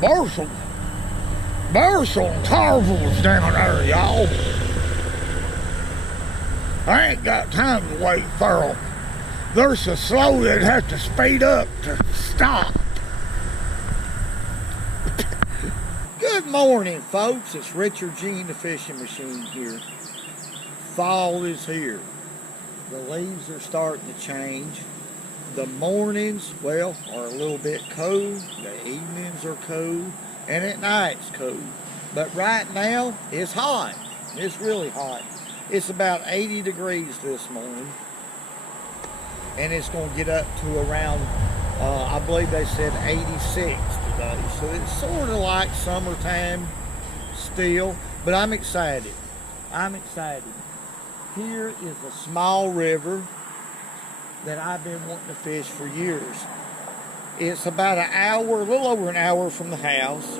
Bursal and Tarvel's down there, y'all. I ain't got time to wait for them. They're so slow they'd have to speed up to stop. Good morning, folks. It's Richard Gene the Fishing Machine here. Fall is here. The leaves are starting to change. The mornings, well, are a little bit cold. The evenings are cold. And at night it's cold. But right now, it's hot. It's really hot. It's about 80 degrees this morning. And it's going to get up to around, I believe they said 86 today. So it's sort of like summertime still. But I'm excited. I'm excited. Here is a small river that I've been wanting to fish for years. It's about an hour, a little over an hour from the house.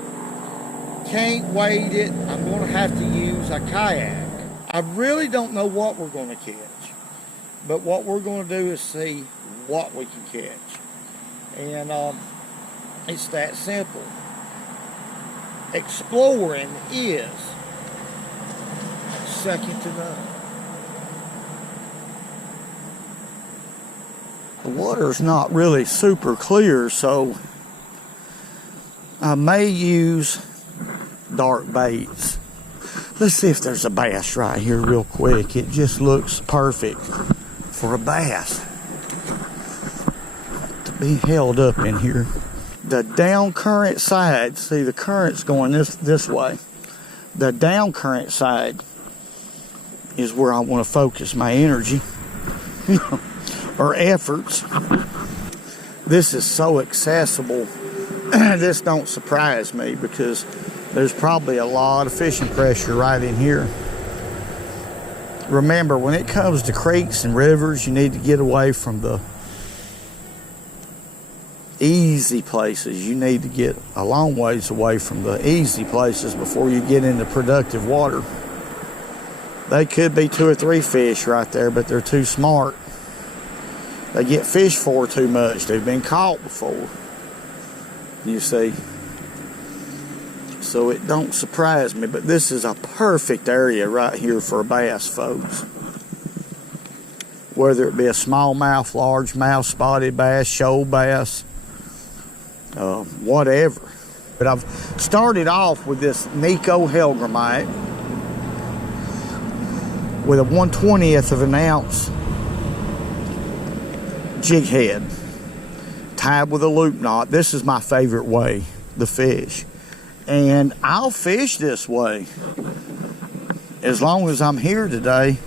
Can't wade it. I'm going to have to use a kayak. I really don't know what we're going to catch. But what we're going to do is see what we can catch. And it's that simple. Exploring is second to none. The water's not really super clear, so I may use dark baits. Let's see if there's a bass right here real quick. It just looks perfect for a bass to be held up in here. The down current side, see the current's going this way. The down current side is where I want to focus my energy. Or efforts. This is so accessible. This don't surprise me because there's probably a lot of fishing pressure right in here. Remember, when it comes to creeks and rivers, you need to get away from the easy places. You need to get a long ways away from the easy places before you get into productive water. They could be 2 or 3 fish right there, but they're too smart. They get fished for too much. They've been caught before, you see. So it don't surprise me, but this is a perfect area right here for a bass, folks. Whether it be a smallmouth, largemouth, spotted bass, shoal bass, whatever. But I've started off with this Nico Helgramite with a 1/20th of an ounce jig head tied with a loop knot. This is my favorite way to fish, and I'll fish this way as long as I'm here today,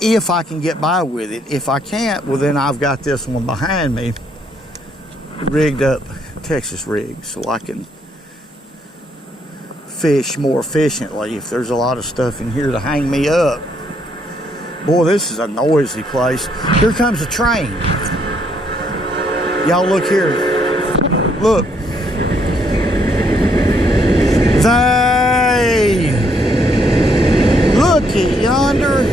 if I can get by with it. If I can't, well then I've got this one behind me rigged up, Texas rig, so I can fish more efficiently if there's a lot of stuff in here to hang me up. Boy, this is a noisy place. Here comes a train. Y'all look here. Look. They. Looky yonder.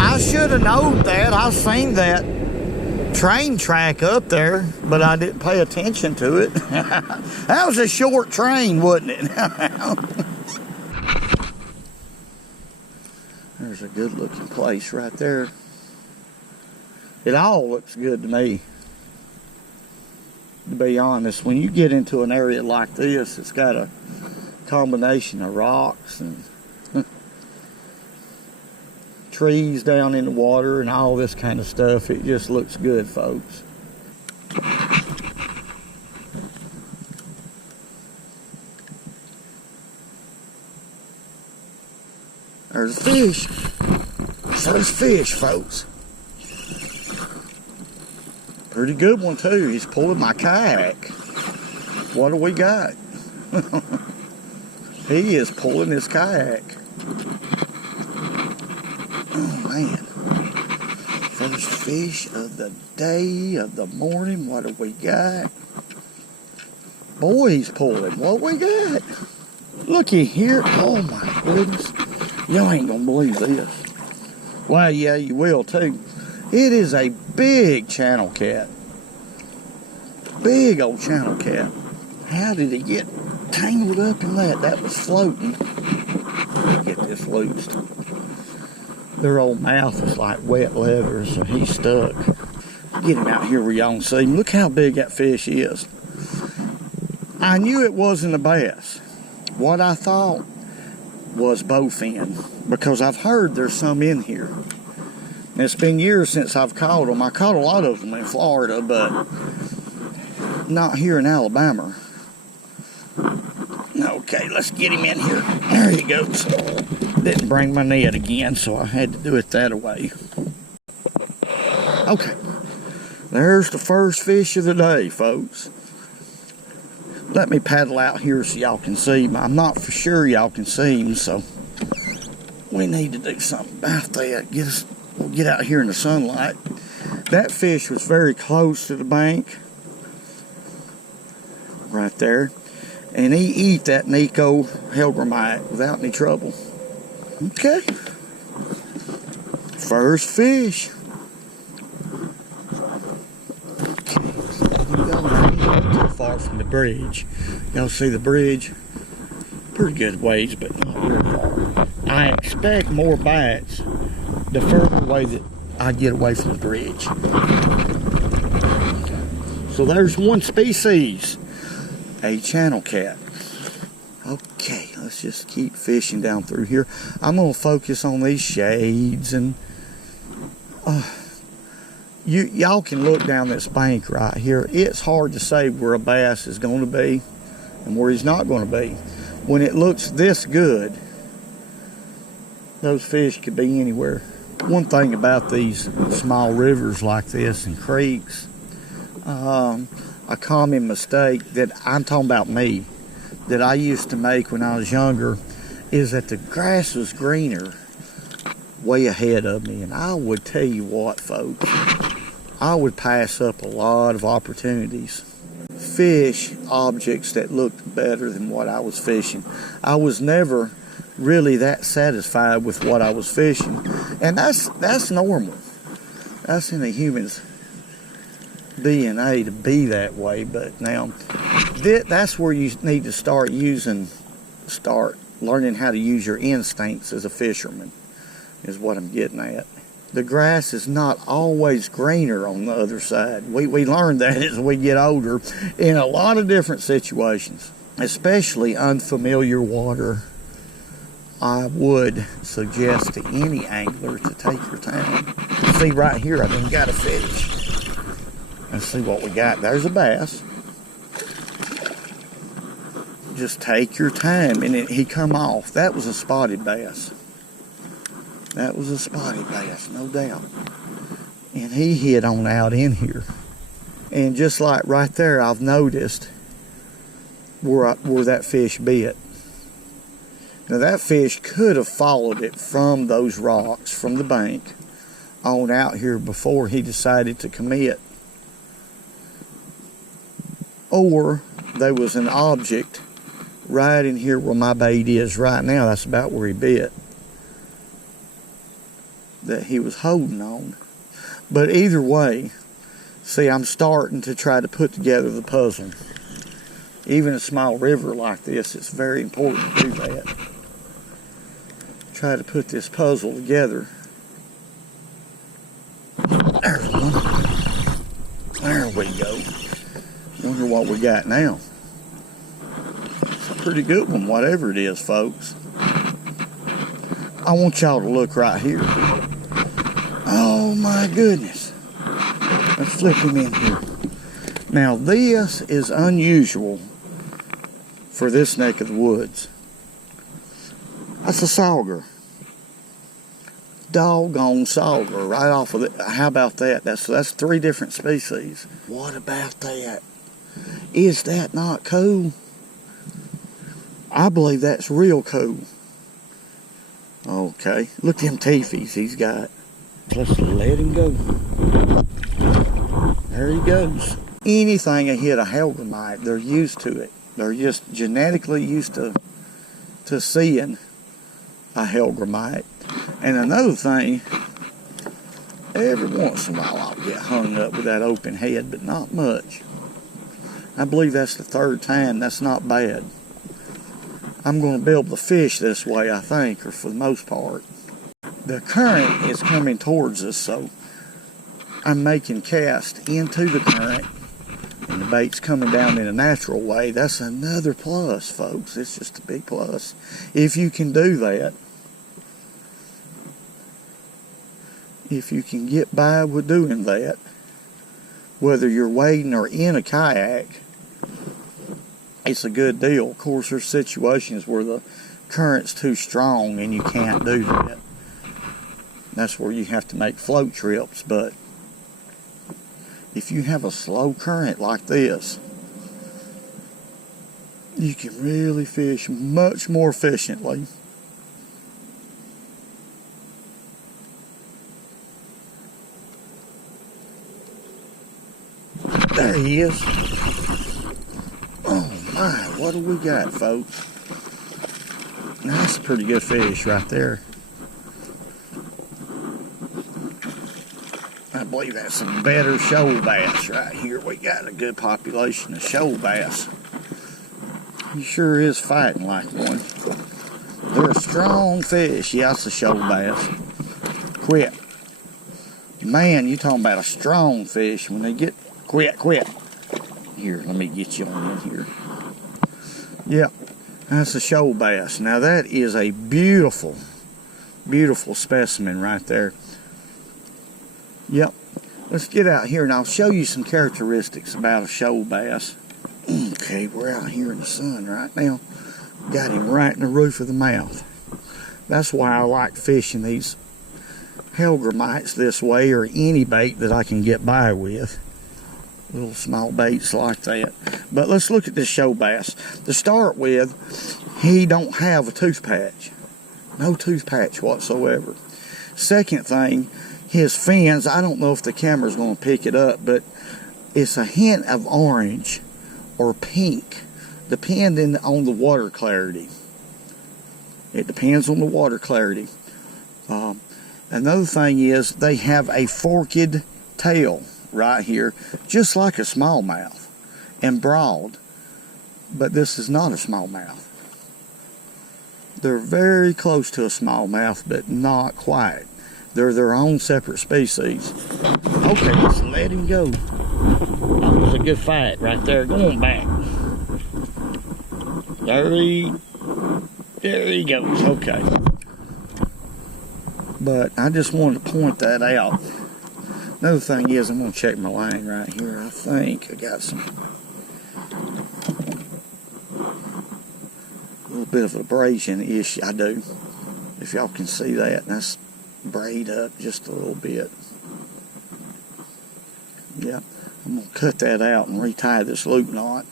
I should have known that. I seen that train track up there, but I didn't pay attention to it. That was a short train, wasn't it? There's a good looking place right there. It all looks good to me, to be honest. When you get into an area like this, it's got a combination of rocks and trees down in the water and all this kind of stuff. It just looks good, folks. There's a fish. There's fish, folks. Pretty good one, too. He's pulling my kayak. What do we got? He is pulling his kayak. Oh, man. First fish of the day, of the morning. What do we got? Boy, he's pulling. What we got? Looky here. Oh, my goodness. Y'all ain't gonna believe this. Well, yeah, you will too. It is a big channel cat. Big old channel cat. How did it get tangled up in that? That was floating. Get this loosed. Their old mouth is like wet leather, so he's stuck. Get him out here where y'all can see him. Look how big that fish is. I knew it wasn't a bass. What I thought was bowfin, because I've heard there's some in here. And it's been years since I've caught them. I caught a lot of them in Florida, but not here in Alabama. Okay, let's get him in here. There he goes. Didn't bring my net again, so I had to do it that way. Okay, there's the first fish of the day, folks. Let me paddle out here so y'all can see him. I'm not for sure y'all can see him, so we need to do something about that. We'll get out here in the sunlight. That fish was very close to the bank, right there, and he eat that Nico Helgramite without any trouble. Okay, first fish. Too far from the bridge. Y'all see the bridge? Pretty good ways, but not very far. I expect more bites the further away that I get away from the bridge. So there's one species, a channel cat. Okay, let's just keep fishing down through here. I'm going to focus on these shades, and y'all can look down this bank right here. It's hard to say where a bass is going to be and where he's not going to be. When it looks this good, those fish could be anywhere. One thing about these small rivers like this and creeks, a common mistake that I'm talking about me, that I used to make when I was younger, is that the grass was greener way ahead of me. And I would tell you what, folks, I would pass up a lot of opportunities. Fish objects that looked better than what I was fishing. I was never really that satisfied with what I was fishing. And that's normal. That's in a human's DNA to be that way. But now, that's where you need to start learning how to use your instincts as a fisherman, is what I'm getting at. The grass is not always greener on the other side. We learn that as we get older in a lot of different situations, especially unfamiliar water. I would suggest to any angler to take your time. See right here, I done got a fish. Let's see what we got. There's a bass. Just take your time, and he come off. That was a spotted bass. That was a spotted bass, no doubt. And he hit on out in here. And just like right there, I've noticed where that fish bit. Now that fish could have followed it from those rocks, from the bank, on out here before he decided to commit. Or there was an object right in here where my bait is right now. That's about where he bit, that he was holding on. But either way, see, I'm starting to try to put together the puzzle. Even a small river like this, it's very important to do that. Try to put this puzzle together. There's one. There we go. Wonder what we got now. It's a pretty good one, whatever it is, folks. I want y'all to look right here. Oh my goodness. Let's flip him in here. Now this is unusual for this neck of the woods. That's a sauger. Doggone sauger right off of it. How about that? That's 3 different species. What about that? Is that not cool? I believe that's real cool. Okay, look at them teefies he's got. Let's let him go. There he goes. Anything that hit a Helgramite, they're used to it. They're just genetically used to seeing a Helgramite. And another thing, every once in a while I'll get hung up with that open head, but not much. I believe that's the third time. That's not bad. I'm going to be able to fish this way, I think, or for the most part. The current is coming towards us, so I'm making cast into the current, and the bait's coming down in a natural way. That's another plus, folks. It's just a big plus. If you can do that, if you can get by with doing that, whether you're wading or in a kayak, it's a good deal. Of course, there's situations where the current's too strong and you can't do that. That's where you have to make float trips. But if you have a slow current like this, you can really fish much more efficiently. There he is. Oh my, what do we got, folks? Now, that's a pretty good fish right there. I believe that's some better shoal bass right here. We got a good population of shoal bass. He sure is fighting like one. They're a strong fish. Yeah, it's a shoal bass. Quit. Man, you talking about a strong fish when they get... Quit. Here, let me get you on in here. Yep, that's a shoal bass. Now that is a beautiful, beautiful specimen right there. Yep, let's get out here and I'll show you some characteristics about a shoal bass. Okay, we're out here in the sun right now. Got him right in the roof of the mouth. That's why I like fishing these hellgrammites this way, or any bait that I can get by with. Little small baits like that. But let's look at this shoal bass. To start with, he don't have a tooth patch. No tooth patch whatsoever. Second thing, his fins, I don't know if the camera's going to pick it up, but it's a hint of orange or pink, depending on the water clarity. It depends on the water clarity. Another thing is they have a forked tail right here, just like a smallmouth, and broad, but this is not a smallmouth. They're very close to a smallmouth, but not quite. They're their own separate species. Okay, let's let him go. That was a good fight right there. Going back. There he goes. Okay. But I just wanted to point that out. Another thing is, I'm going to check my line right here. I think I got a little bit of abrasion-ish. I do. If y'all can see that. That's braid up just a little bit. Yep. I'm going to cut that out and retie this loop knot.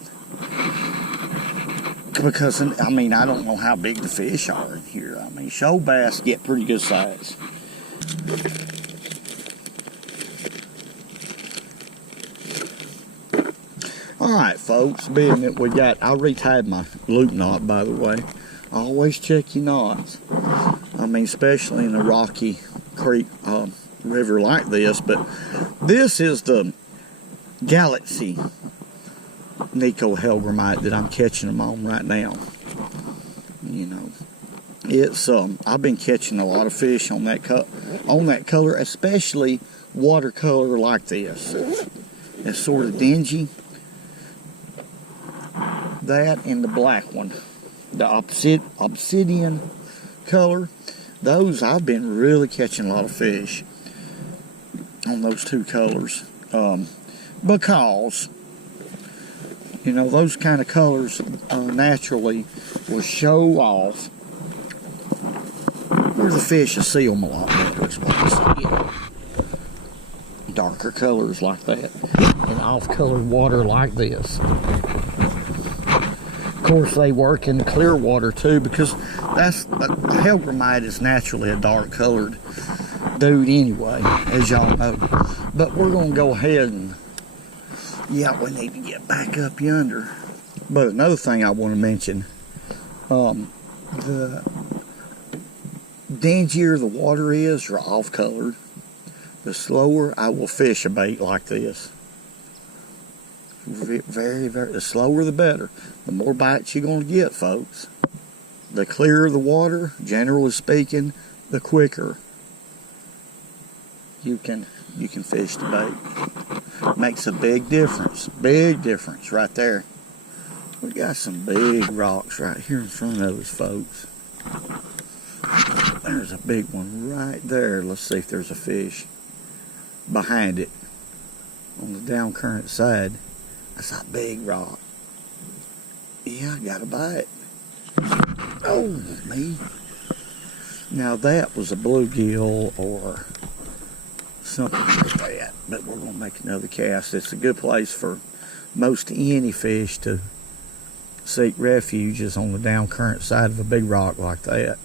Because, I mean, I don't know how big the fish are in here. I mean, shoal bass get pretty good size. Alright, folks, being that we got, I retied my loop knot, by the way. Always check your knots. I mean, especially in a rocky creek, river like this. But this is the Galaxy Nico hellgrammite that I'm catching them on right now. You know, it's I've been catching a lot of fish on that color, especially watercolor like this. It's sort of dingy. That and the black one, the obsidian color, those I've been really catching a lot of fish on those two colors, because you know those kind of colors naturally will show off where the fish will see them a lot better. Darker colors like that and off-colored water like this. Of course, they work in clear water too, because that's hellgrammite is naturally a dark colored dude anyway, as y'all know. But we're gonna go ahead and we need to get back up yonder. But another thing I want to mention, the dingier the water is or off colored, the slower I will fish a bait like this. Very, the slower the better. The more bites you're going to get, folks. The clearer the water, generally speaking, the quicker you can fish the bait. Makes a big difference right there. We got some big rocks right here in front of us, folks. There's a big one right there. Let's see if there's a fish behind it on the down current side. That's a big rock. Yeah, I got a bite. Oh, me. Now that was a bluegill or something like that. But we're going to make another cast. It's a good place for most any fish to seek refuge, is on the down current side of a big rock like that.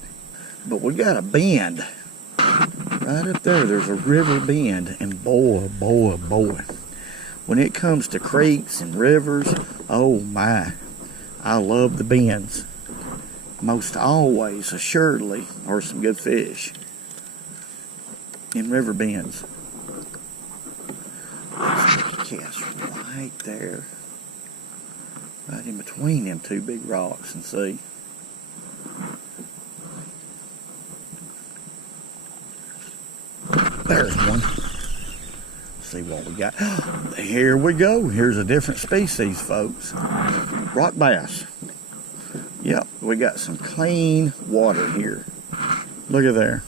But we got a bend. Right up there, there's a river bend. And boy, boy, boy. When it comes to creeks and rivers, oh my, I love the bends. Most always, assuredly, are some good fish in river bends. Cast right there, right in between them two big rocks, and see. There's one. See what we got. Here we go. Here's a different species, folks. Rock bass. Yep, we got some clean water here. Look at there.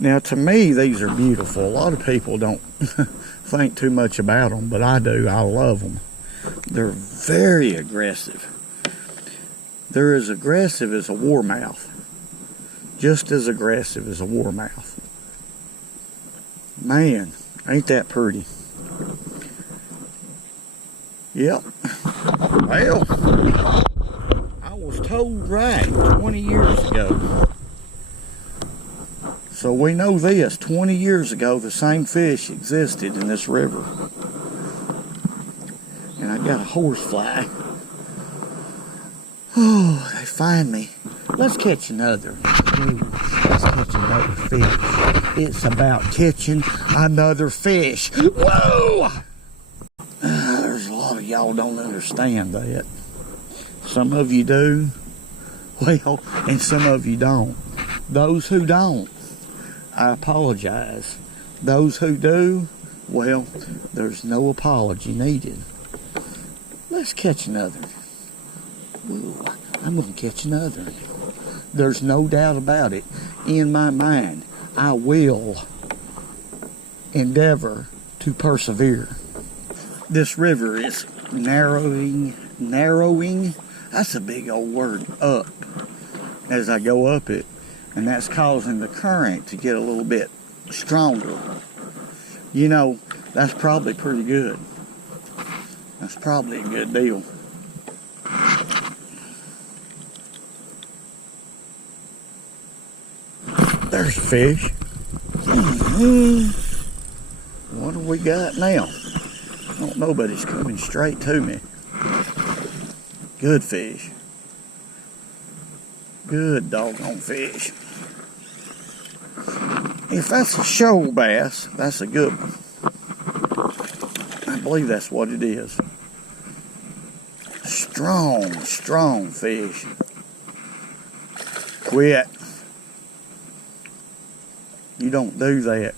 Now, to me, these are beautiful. A lot of people don't think too much about them, but I do. I love them. They're very aggressive. They're as aggressive as a warmouth. Just as aggressive as a warmouth. Man, ain't that pretty? Yep. Well, I was told right 20 years ago. So we know this. 20 years ago, the same fish existed in this river. And I got a horsefly. Oh, they find me. Let's catch another. Let's catch another fish. It's about catching another fish. Whoa! There's a lot of y'all don't understand that. Some of you do. Well, and some of you don't. Those who don't, I apologize. Those who do, well, there's no apology needed. Let's catch another. Ooh, I'm going to catch another. There's no doubt about it. In my mind, I will endeavor to persevere. This river is narrowing, that's a big old word, up as I go up it. And that's causing the current to get a little bit stronger. You know, that's probably pretty good. That's probably a good deal. There's fish. What do we got now? I don't know, but it's coming straight to me. Good fish. Good doggone fish. If that's a shoal bass, that's a good one. I believe that's what it is. Strong fish. Quit. You don't do that.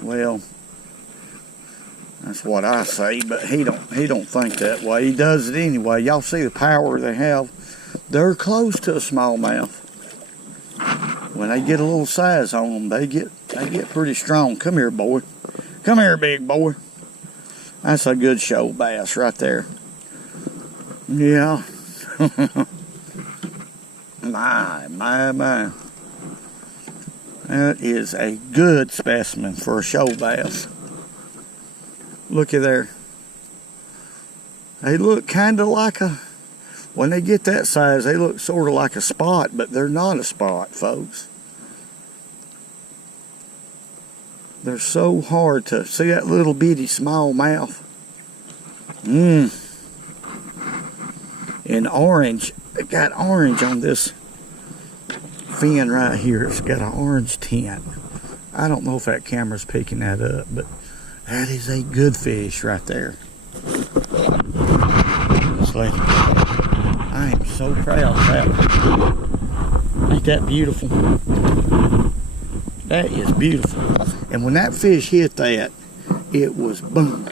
Well, that's what I say, but he don't think that way. He does it anyway. Y'all see the power they have. They're close to a smallmouth. When they get a little size on them, they get pretty strong. Come here, boy. Come here, big boy. That's a good shoal bass right there. Yeah. My. That is a good specimen for a shoal bass. Looky there. They look kind of like a, when they get that size, they look sort of like a spot, but they're not a spot, folks. They're so hard to see. That little bitty small mouth. And orange. It got orange on this fin right here. It's got an orange tint. I don't know if that camera's picking that up, but That is a good fish right there. Just let him go. I am so proud of that one. Ain't that beautiful? That is beautiful. And when that fish hit that, it was boom.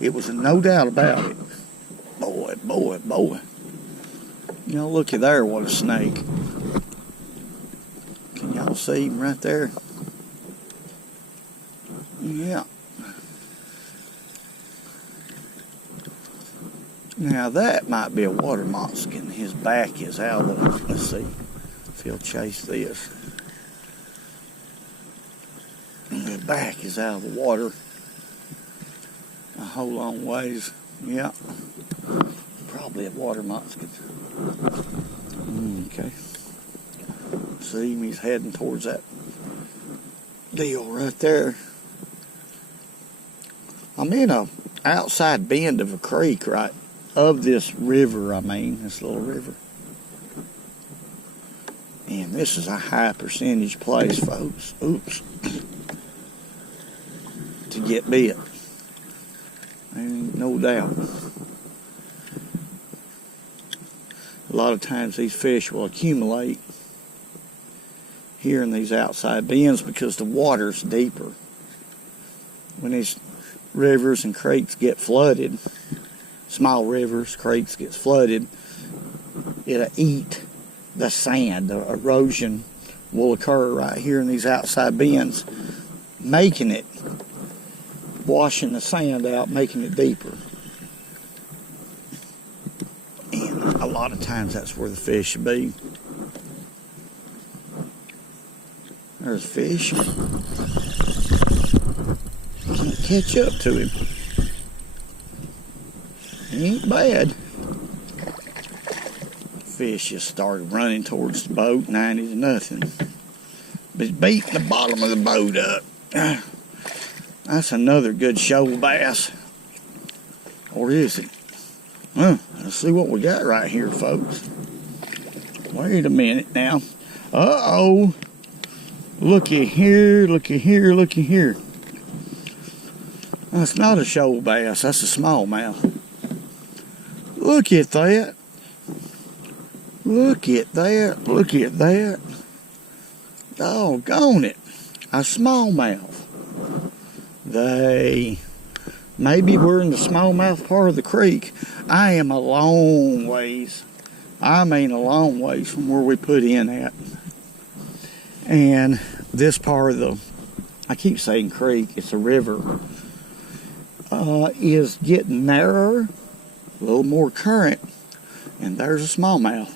It was no doubt about it. Boy, boy, boy. You know, looky there, what a snake. Can y'all see him right there? Yeah. Now that might be a water moccasin. His back is out of the, let's see if he'll chase this. The back is out of the water a whole long ways. Yeah. Probably a water moccasin. Okay. See him, he's heading towards that deal right there. I'm in a outside bend of a creek, right? Of this river, I mean, this little river. And this is a high percentage place, folks. Oops. To get bit. Ain't no doubt. A lot of times these fish will accumulate here in these outside bends because the water's deeper. When these rivers and creeks get flooded, small rivers, creeks gets flooded, it'll eat the sand. The erosion will occur right here in these outside bends, making it, washing the sand out, making it deeper. And a lot of times that's where the fish should be. There's a fish. Can't catch up to him. He ain't bad. Fish just started running towards the boat, 90 to nothing. But he's beating the bottom of the boat up. That's another good shoal bass. Or is it? Let's see what we got right here, folks. Wait a minute now. Uh-oh. Looky here, looky here, looky here. That's not a shoal bass, that's a smallmouth. Look at that. Look at that. Look at that. Doggone it. A smallmouth. Maybe we're in the smallmouth part of the creek. I am a long ways. I mean a long ways from where we put in at. And this part of the, I keep saying creek, it's a river, is getting narrower, a little more current, and there's a smallmouth.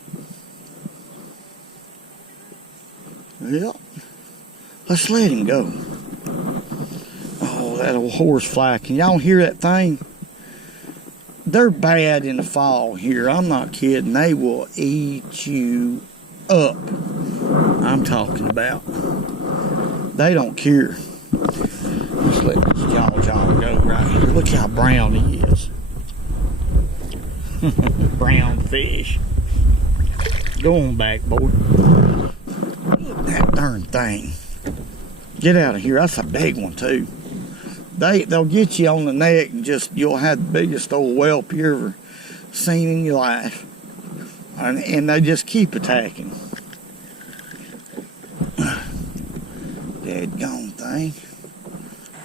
Yep. Let's let him go. Oh, that old horse fly. Can y'all hear that thing? They're bad in the fall here. I'm not kidding. They will eat you up. I'm talking about. They don't care. Let's let this jaw go right here. Look how brown he is. Brown fish. Go on back, boy. Look at that darn thing. Get out of here. That's a big one, too. They'll get you on the neck and you'll have the biggest old whelp you ever seen in your life. And they just keep attacking. Dead gone thing.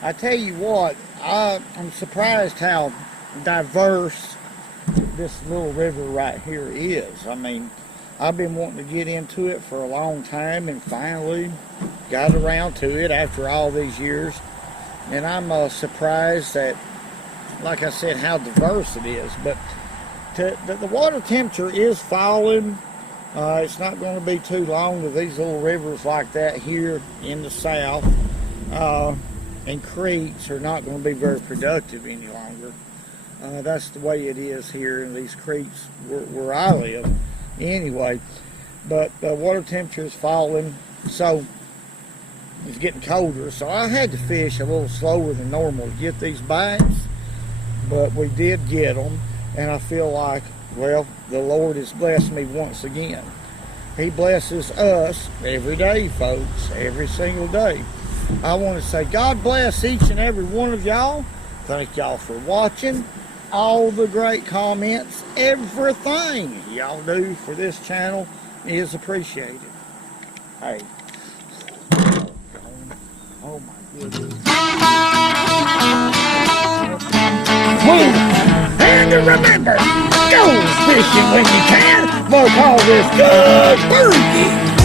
I tell you what, I'm surprised how diverse this little river right here is. I mean, I've been wanting to get into it for a long time and finally got around to it after all these years. And I'm surprised that, like I said, how diverse it is. But the water temperature is falling. It's not going to be too long to these little rivers like that here in the south. And creeks are not going to be very productive any longer. That's the way it is here in these creeks where I live anyway. But the water temperature is falling, so it's getting colder. So I had to fish a little slower than normal to get these bites, but we did get them. And I feel like, well, the Lord has blessed me once again. He blesses us every day, folks, every single day. I want to say God bless each and every one of y'all. Thank y'all for watching. All the great comments, everything y'all do for this channel is appreciated. Hey. Oh my goodness. And remember, go fishing when you can, for all this good birdie.